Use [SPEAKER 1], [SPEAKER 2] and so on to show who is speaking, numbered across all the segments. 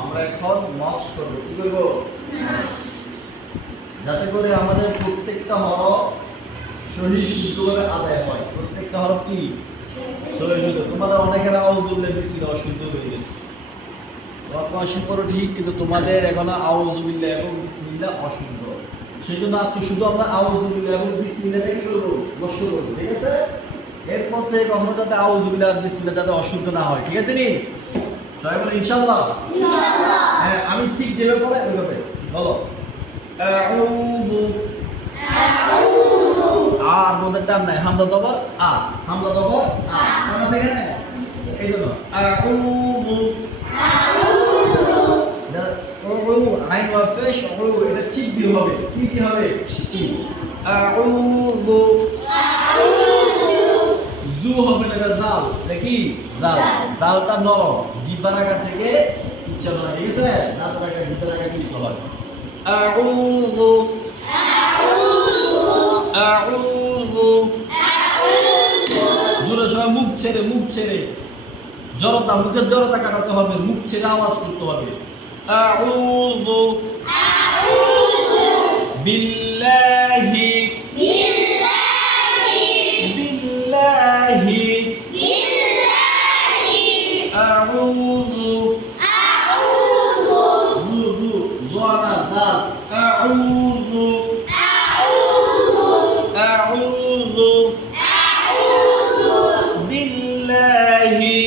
[SPEAKER 1] আমরা এখন মস করব। কি করব? যাতে করে আমাদের প্রত্যেকটা হরফ সহি শুদ্ধভাবে আদায় হয়। প্রত্যেকটা কি? সহি শুদ্ধ তোমাদের অনেকের অশুদ্ধ হয়ে গেছে। ঠিক, কিন্তু তোমাদের এখন আউজুবিল্লাহ এবং বিসমিল্লাহ অশুদ্ধ। সেই জন্য আজকে শুধু আমরা আউজুবিল্লাহ এবং বিসমিল্লাহটা কি করব? করব, ঠিক আছে? এরপর থেকে কখনো যাতে আউজুবিল্লাহ আর বিসমিল্লাহ যাতে অশুদ্ধ না হয়, ঠিক আছে নি? সবাই বলে ইনশাআল্লাহ? হ্যাঁ আমি ঠিক যেভাবে পড়ে ওইভাবে বলো। আউযু আর মধ্যে টান নাই। হামদা জবর আ। হামদা জবর আ। টান আছে এখানে? এই জন্য। আউযু আউযু আইন ওয়া ফেশ আউযু এটা চিপ দিয়ে হবে। কি কি হবে? আউযু হবে এটা দাল। নাকি দাল। দালটা নরম। জিব্বার থেকে উচ্চারণ ঠিক আছে? দাঁতের জিব্বার কি হয়? আউযু। আউযু। জোরে সবাই মুখ ছেড়ে মুখ ছেড়ে। জড়তা মুখের জড়তা কাটাতে হবে মুখ ছেড়ে আওয়াজ করতে হবে। আউযু জু জু জোয়ানা দাল আউযু আউযু বিল্লাহি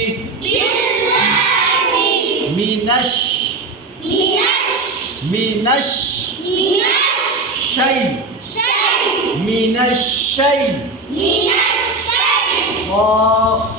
[SPEAKER 1] মিনাশ মিনাশ শাই মিনাশ শাই ক ক ক খারাপ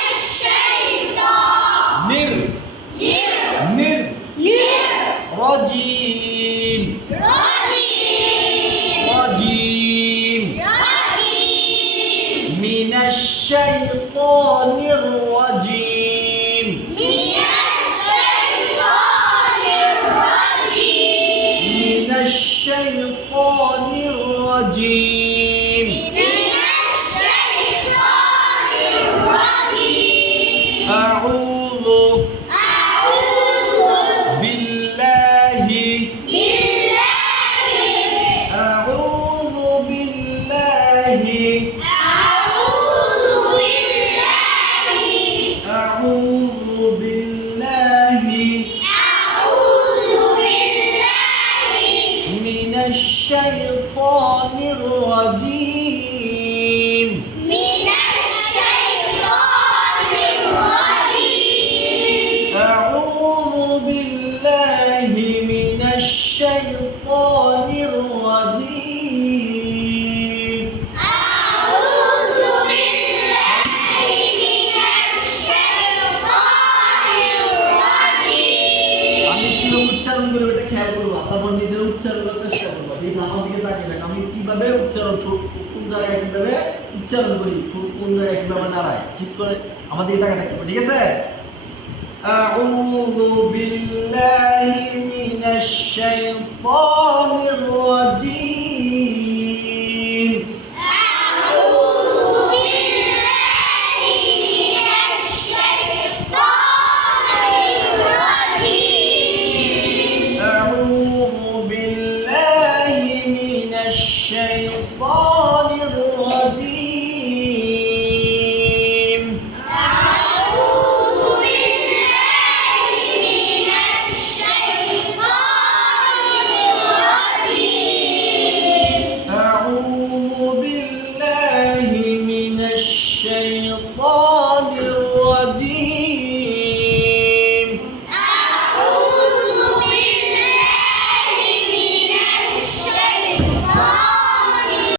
[SPEAKER 1] শাইতানির রাজিম আউযু বিল্লাহি আউযু বিল্লাহি আউযু কীভাবে উচ্চারণ কোন দ্বারা কীভাবে উচ্চারণ করি? কোন দ্বারা কীভাবে নাড়ায়? ঠিক করে আমাদের তাকে থাকতে ঠিক আছে?